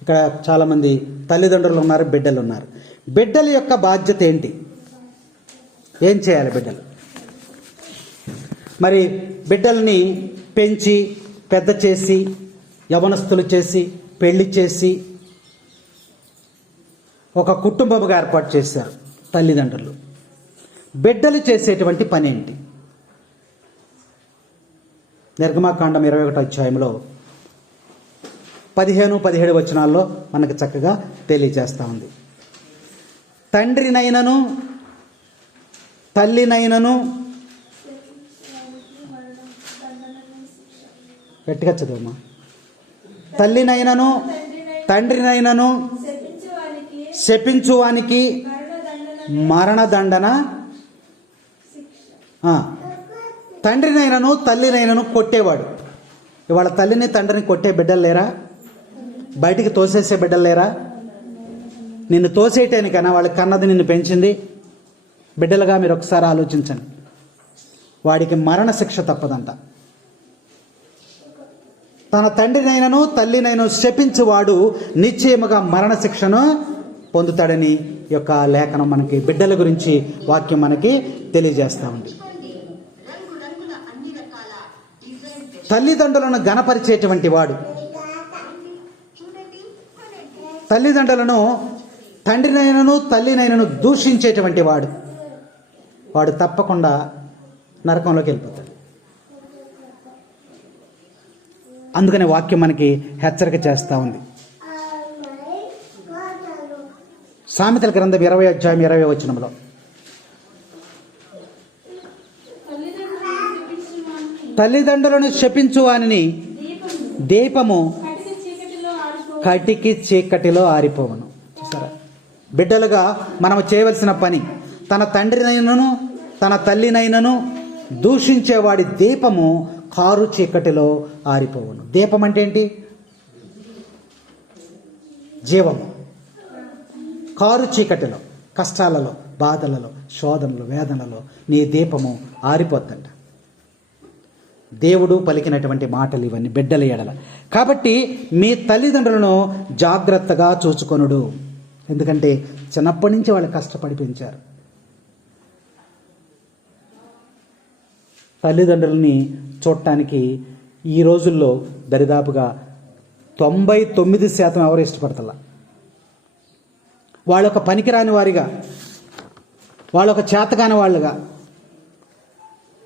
ఇక్కడ చాలామంది తల్లిదండ్రులు ఉన్నారు, బిడ్డలు ఉన్నారు. బిడ్డల యొక్క బాధ్యత ఏంటి? ఏం చేయాలి బిడ్డలు? మరి బిడ్డల్ని పెంచి పెద్ద చేసి యవనస్తులు చేసి పెళ్లి చేసి ఒక కుటుంబముగా ఏర్పాటు చేశారు తల్లిదండ్రులు. బిడ్డలు చేసేటువంటి పని ఏంటి? నిర్గమాకాండం 21వ అధ్యాయంలో 15-17 వచనాల్లో మనకు చక్కగా తెలియజేస్తూ ఉంది. తండ్రినైనను తల్లినైనను, గట్టిగా చదువుమా, తల్లినైనను తండ్రినైనను శపించువానికి మరణదండన. తండ్రినైనను తల్లినైనను కొట్టేవాడు. ఇవాళ తల్లిని తండ్రిని కొట్టే బిడ్డలు లేరా? బయటికి తోసేసే బిడ్డలు లేరా? నిన్ను తోసేయటానికైనా వాళ్ళకి కన్నది నిన్ను పెంచింది. బిడ్డలుగా మీరు ఒకసారి ఆలోచించండి. వాడికి మరణశిక్ష తప్పదంట. తన తండ్రినైనను తల్లినైనా శపించువాడు నిశ్చయముగా మరణశిక్షను పొందుతాడని యొక్క లేఖనం మనకి బిడ్డల గురించి వాక్యం మనకి తెలియజేస్తూ ఉంది. తల్లిదండ్రులను గణపరిచేటువంటి వాడు, తల్లిదండ్రులను తండ్రినైనను తల్లినైనను దూషించేటువంటి వాడు తప్పకుండా నరకంలోకి వెళ్ళిపోతాడు. అందుకనే వాక్యం మనకి హెచ్చరిక చేస్తూ ఉంది. సామెతల గ్రంథం 20వ అధ్యాయం 20వ వచనంలో తల్లిదండ్రులను శపించు వానిని దీపము కటికి చీకటిలో ఆరిపోవను. చూసారా? బిడ్డలుగా మనం చేయవలసిన పని, తన తండ్రినైనను తన తల్లినైనను దూషించేవాడి దీపము కారు చీకటిలో ఆరిపోవను. దీపం అంటే ఏంటి? జీవము. కారు చీకటిలో, కష్టాలలో, బాధలలో, శోధనలో, వేదనలో నీ దీపము ఆరిపోద్దంట. దేవుడు పలికినటువంటి మాటలు ఇవన్నీ బిడ్డల ఎడల. కాబట్టి మీ తల్లిదండ్రులను జాగ్రత్తగా చూసుకొనుడు. ఎందుకంటే చిన్నప్పటి నుంచి వాళ్ళు కష్టపడి పెంచారు. తల్లిదండ్రులని చూడటానికి ఈ రోజుల్లో దరిదాపుగా 99% ఎవరు ఇష్టపడతలా. వాళ్ళొక పనికిరాని వారిగా, వాళ్ళొక చేతకాని వాళ్ళుగా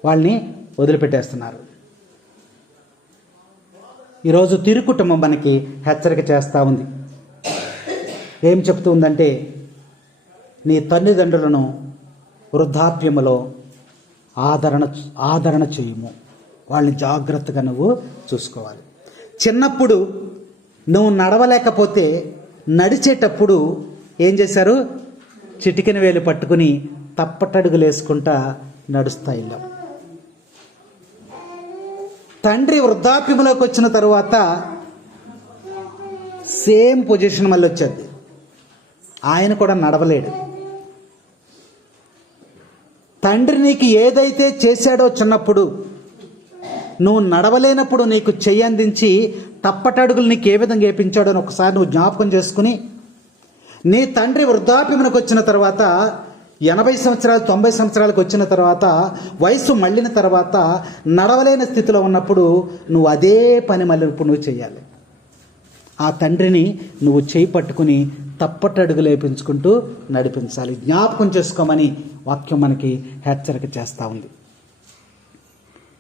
వాళ్ళని వదిలిపెట్టేస్తున్నారు. ఈరోజు తిరుకుటుంబం మనకి హెచ్చరిక చేస్తూ ఉంది. ఏం చెప్తుందంటే, నీ తల్లిదండ్రులను వృద్ధాప్యములో ఆదరణ చేయుము. వాళ్ళని జాగ్రత్తగా నువ్వు చూసుకోవాలి. చిన్నప్పుడు నువ్వు నడవలేకపోతే నడిచేటప్పుడు ఏం చేశారు? చిటికెన వేలు పట్టుకుని తప్పటడుగులు వేసుకుంటా నడుస్తా వెళ్ళాం. తండ్రి వృద్ధాప్యంలోకి వచ్చిన తరువాత సేమ్ పొజిషన్ మళ్ళీ వచ్చేది. ఆయన కూడా నడవలేడు. తండ్రి నీకు ఏదైతే చేశాడో చిన్నప్పుడు, నువ్వు నడవలేనప్పుడు నీకు చెయ్యి అందించి తప్పటడుగులు నీకు ఏ విధంగా వేపించాడో అని ఒకసారి నువ్వు జ్ఞాపకం చేసుకుని, నీ తండ్రి వృద్ధాప్యమునకు వచ్చిన తర్వాత 80 సంవత్సరాలు 90 సంవత్సరాలకు వచ్చిన తర్వాత, వయసు మళ్ళిన తర్వాత నడవలేని స్థితిలో ఉన్నప్పుడు నువ్వు అదే పని మళ్ళీ ఇప్పుడు నువ్వు చేయాలి. ఆ తండ్రిని నువ్వు చేయి పట్టుకుని తప్పటడుగులు వేపించుకుంటూ నడిపించాలి. జ్ఞాపకం చేసుకోమని వాక్యం మనకి హెచ్చరిక చేస్తూ ఉంది.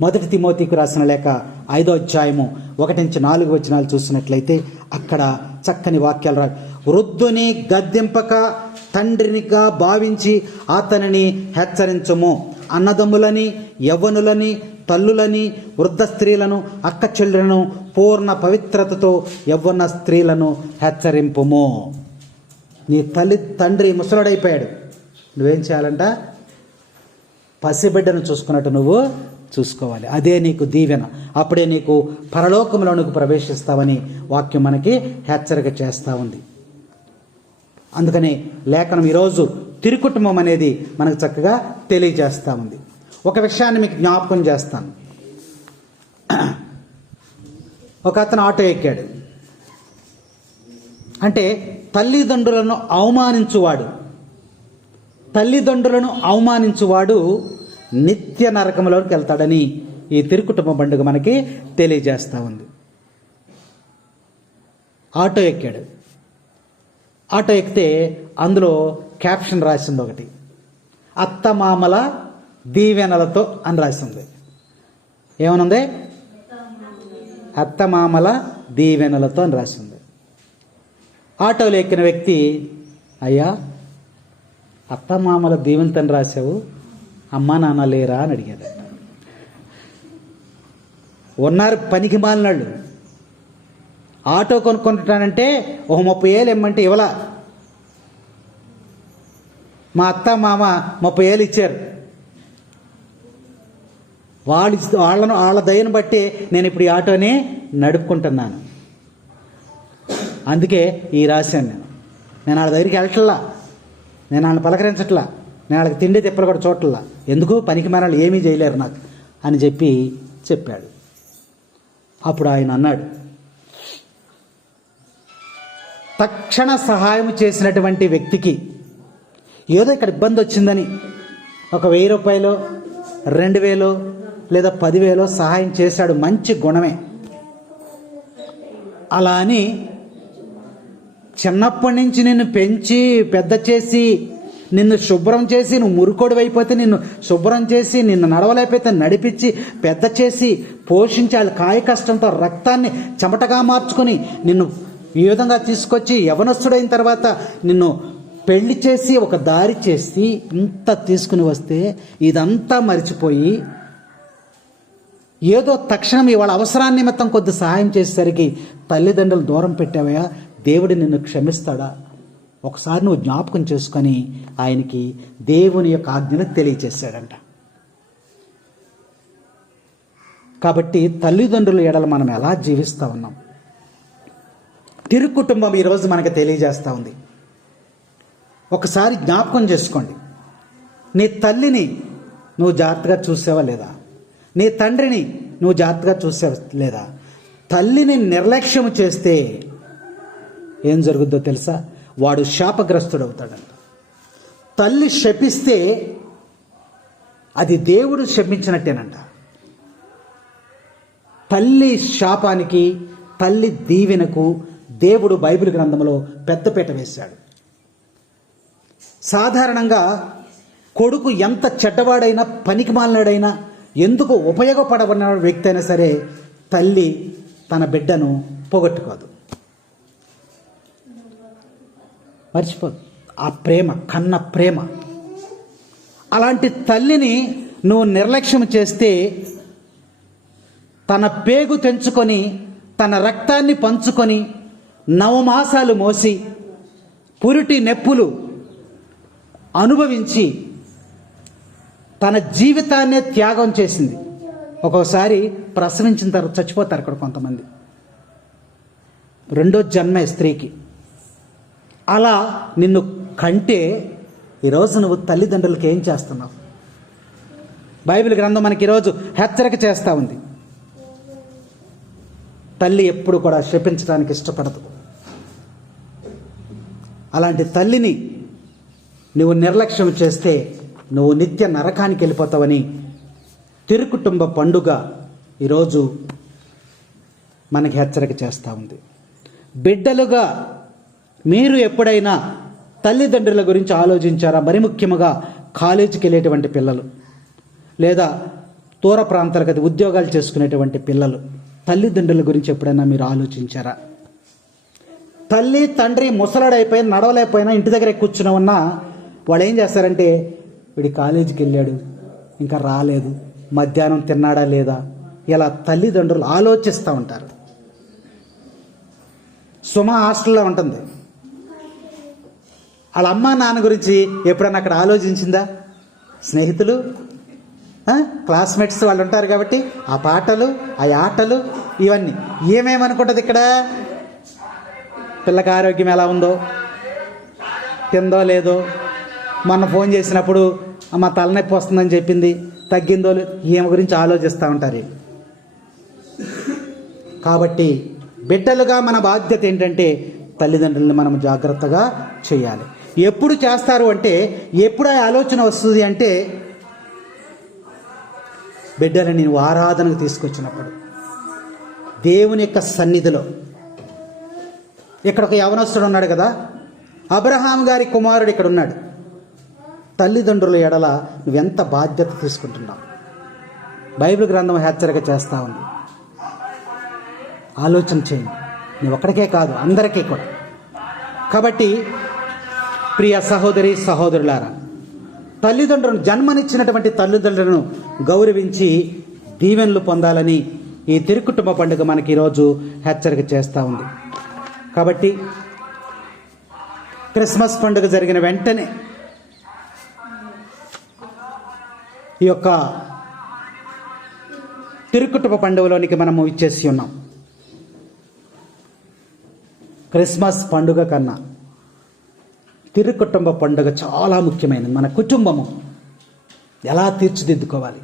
1 తిమోతికి రాసిన లేఖ 5వ అధ్యాయము 1-4 వచనాలు చూసినట్లయితే అక్కడ చక్కని వాక్యాలు రా. వృద్ధుని గద్దింపక తండ్రినిగా భావించి అతనిని హెచ్చరించుము. అన్నదమ్ములని, యవ్వనులని, తల్లులని, వృద్ధ స్త్రీలను, అక్క చెల్లెలను పూర్ణ పవిత్రతతో యవ్వన స్త్రీలను హెచ్చరింపుము. నీ తండ్రి ముసలుడైపోయాడు, నువ్వేం చేయాలంట? పసిబిడ్డను చూసుకున్నట్టు నువ్వు చూసుకోవాలి. అదే నీకు దీవెన. అప్పుడే నీకు పరలోకంలో నువ్వు ప్రవేశిస్తావని వాక్యం మనకి హెచ్చరిక చేస్తూ ఉంది. అందుకని లేఖనం ఈరోజు తిరుకుటుంబం అనేది మనకు చక్కగా తెలియజేస్తూ ఉంది. ఒక విషయాన్ని మీకు జ్ఞాపకం చేస్తాను. ఒక అతను ఆటో ఎక్కాడు. అంటే తల్లిదండ్రులను అవమానించువాడు నిత్య నరకంలోకి వెళ్తాడని ఈ తిరుకుటుంబ పండుగ మనకి తెలియజేస్తూ ఉంది. ఆటో ఎక్కాడు. ఆటో ఎక్కితే అందులో క్యాప్షన్ రాసింది ఒకటి, అత్తమామల దీవెనలతో అని రాసింది. ఏమనుంది? అత్తమామల దీవెనలతో అని రాసింది. ఆటోలో ఎక్కిన వ్యక్తి, అయ్యా అత్తమామల దీవెనతో అని రాసావు, అమ్మా నాన్న లేరా అని అడిగాడు. ఉన్నారు పనికి మాలినాళ్ళు. ఆటో కొనుక్కుంటానంటే ఒక 30,000 ఇమ్మంటే ఇవ్వలా. మా అత్త మామ 30,000 ఇచ్చారు. వాళ్ళ దయను బట్టి నేను ఇప్పుడు ఈ ఆటోని నడుపుకుంటున్నాను. అందుకే ఈ రాశాను. నేను వాళ్ళ దగ్గరికి వెళ్ళట్లా, నేను వాళ్ళని పలకరించట్లా, నేను వాళ్ళకి తిండి తిప్పలు కూడా చూడట్లా. ఎందుకు? పనికి మానాలు ఏమీ చేయలేరు నాకు అని చెప్పాడు. అప్పుడు ఆయన అన్నాడు, తక్షణ సహాయం చేసినటువంటి వ్యక్తికి ఏదో ఇక్కడ ఇబ్బంది వచ్చిందని ఒక 1,000 రూపాయలు, 2,000 లేదా 10,000 సహాయం చేశాడు. మంచి గుణమే. అలా అని చిన్నప్పటి నుంచి నిన్ను పెంచి పెద్ద చేసి నిన్ను శుభ్రం చేసి, నువ్వు మురుకోడు అయిపోతే నిన్ను శుభ్రం చేసి, నిన్ను నడవలేకపోతే నడిపించి పెద్ద చేసి పోషించి వాళ్ళ కాయ కష్టంతో రక్తాన్ని చెమటగా మార్చుకొని నిన్ను ఈ విధంగా తీసుకొచ్చి యవనస్తుడైన తర్వాత నిన్ను పెళ్లి చేసి ఒక దారి చేసి ఇంత తీసుకుని వస్తే ఇదంతా మర్చిపోయి ఏదో తక్షణం ఇవాళ అవసరాన్ని నిమిత్తం కొద్ది సహాయం చేసేసరికి తల్లిదండ్రులు దూరం పెట్టావయ్యా, దేవుడు నిన్ను క్షమిస్తాడా? ఒకసారి నువ్వు జ్ఞాపకం చేసుకొని ఆయనకి దేవుని యొక్క ఆజ్ఞను తెలియచేశాడంట. కాబట్టి తల్లిదండ్రుల ఎడల మనం ఎలా జీవిస్తూ ఉన్నాం? తిరుకుటుంబం ఈరోజు మనకు తెలియజేస్తూ ఉంది. ఒకసారి జ్ఞాపకం చేసుకోండి. నీ తల్లిని నువ్వు జాగ్రత్తగా చూసావా లేదా? నీ తండ్రిని నువ్వు జాగ్రత్తగా చూసావా లేదా? తల్లిని నిర్లక్ష్యం చేస్తే ఏం జరుగుద్దో తెలుసా? వాడు శాపగ్రస్తుడవుతాడంట. తల్లి శపిస్తే అది దేవుడు శపించినట్టేనంట. తల్లి శాపానికి, తల్లి దీవెనకు దేవుడు బైబిల్ గ్రంథంలో పెద్దపీట వేశాడు. సాధారణంగా కొడుకు ఎంత చెడ్డవాడైనా, పనికిమాలినాడైనా, ఎందుకు ఉపయోగపడబడిన వ్యక్తి అయినా సరే తల్లి తన బిడ్డను పోగొట్టుకోదు, మర్చిపోదు. ఆ ప్రేమ, కన్న ప్రేమ. అలాంటి తల్లిని నువ్వు నిర్లక్ష్యం చేస్తే తన పేగు తెంచుకొని, తన రక్తాన్ని పంచుకొని, 9 మాసాలు మోసి, పురిటి నెప్పులు అనుభవించి తన జీవితాన్నే త్యాగం చేసింది. ఒక్కోసారి ప్రసవించిన తర్వాత చచ్చిపోతారు ఇక్కడ కొంతమంది. 2వ జన్మే స్త్రీకి. అలా నిన్ను కంటే ఈరోజు నువ్వు తల్లిదండ్రులకి ఏం చేస్తున్నావు? బైబిల్ గ్రంథం మనకి ఈరోజు హెచ్చరిక చేస్తూ ఉంది. తల్లి ఎప్పుడు కూడా శపించడానికి ఇష్టపడదు. అలాంటి తల్లిని నువ్వు నిర్లక్ష్యం చేస్తే నువ్వు నిత్య నరకానికి వెళ్ళిపోతావని తిరుకుటుంబ పండుగ ఈరోజు మనకి హెచ్చరిక చేస్తూ ఉంది. బిడ్డలుగా మీరు ఎప్పుడైనా తల్లిదండ్రుల గురించి ఆలోచించారా? మరి ముఖ్యంగా కాలేజీకి వెళ్ళేటువంటి పిల్లలు, లేదా దూర ప్రాంతాలకు ఉద్యోగాలు చేసుకునేటువంటి పిల్లలు, తల్లిదండ్రుల గురించి ఎప్పుడైనా మీరు ఆలోచించారా? తల్లి తండ్రి ముసలాడైపోయినా, నడవలేకపోయినా, ఇంటి దగ్గర కూర్చుని ఉన్నా వాళ్ళు ఏం చేస్తారంటే, వీడి కాలేజీకి వెళ్ళాడు, ఇంకా రాలేదు, మధ్యాహ్నం తిన్నాడా లేదా, ఇలా తల్లిదండ్రులు ఆలోచిస్తూ ఉంటారు. సుమ హాస్టల్లో ఉంటుంది. వాళ్ళ అమ్మ నాన్న గురించి ఎప్పుడన్నా అక్కడ ఆలోచించిందా? స్నేహితులు, క్లాస్మేట్స్ వాళ్ళు ఉంటారు కాబట్టి ఆ పాటలు, ఆ ఆటలు, ఇవన్నీ ఏమేమనుకుంటుంది ఇక్కడ? పిల్లకి ఆరోగ్యం ఎలా ఉందో, తిందో లేదో, మొన్న ఫోన్ చేసినప్పుడు అమ్మ తలనొప్పి వస్తుందని చెప్పింది, తగ్గిందో లేదు, ఈమె గురించి ఆలోచిస్తూ ఉంటారు. కాబట్టి బిడ్డలుగా మన బాధ్యత ఏంటంటే తల్లిదండ్రులని మనం జాగ్రత్తగా చేయాలి. ఎప్పుడు చేస్తారు అంటే, ఎప్పుడు ఆ ఆలోచన వస్తుంది అంటే, బిడ్డలని నువ్వు ఆరాధనకు తీసుకొచ్చినప్పుడు, దేవుని యొక్క సన్నిధిలో. ఇక్కడ ఒక యవనస్తుడు ఉన్నాడు కదా, అబ్రహాం గారి కుమారుడు ఇక్కడ ఉన్నాడు. తల్లిదండ్రుల ఎడల నువ్వెంత బాధ్యత తీసుకుంటున్నావు? బైబిల్ గ్రంథం హెచ్చరిక చేస్తూ ఉంది. ఆలోచన చేయండి, నువ్వు ఒక్కడికే కాదు, అందరికీ కూడా. కాబట్టి ప్రియ సహోదరి సహోదరులారా, తల్లిదండ్రులను, జన్మనిచ్చినటువంటి తల్లిదండ్రులను గౌరవించి దీవెనలు పొందాలని ఈ తిరుకుటుంబ పండుగ మనకి ఈరోజు హెచ్చరిక చేస్తూ ఉంది. కాబట్టి క్రిస్మస్ పండుగ జరిగిన వెంటనే ఈ యొక్క తిరుకుటుంబ పండుగలోనికి మనము ఇచ్చేసి ఉన్నాం. క్రిస్మస్ పండుగ కన్నా తిరుకుటుంబ పండుగ చాలా ముఖ్యమైనది. మన కుటుంబము ఎలా తీర్చిదిద్దుకోవాలి.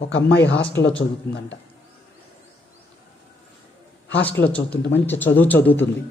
ఒక అమ్మాయి హాస్టల్లో చదువుతుందంట. హాస్టల్లో చదువుతుంటే మంచి చదువుతుంది.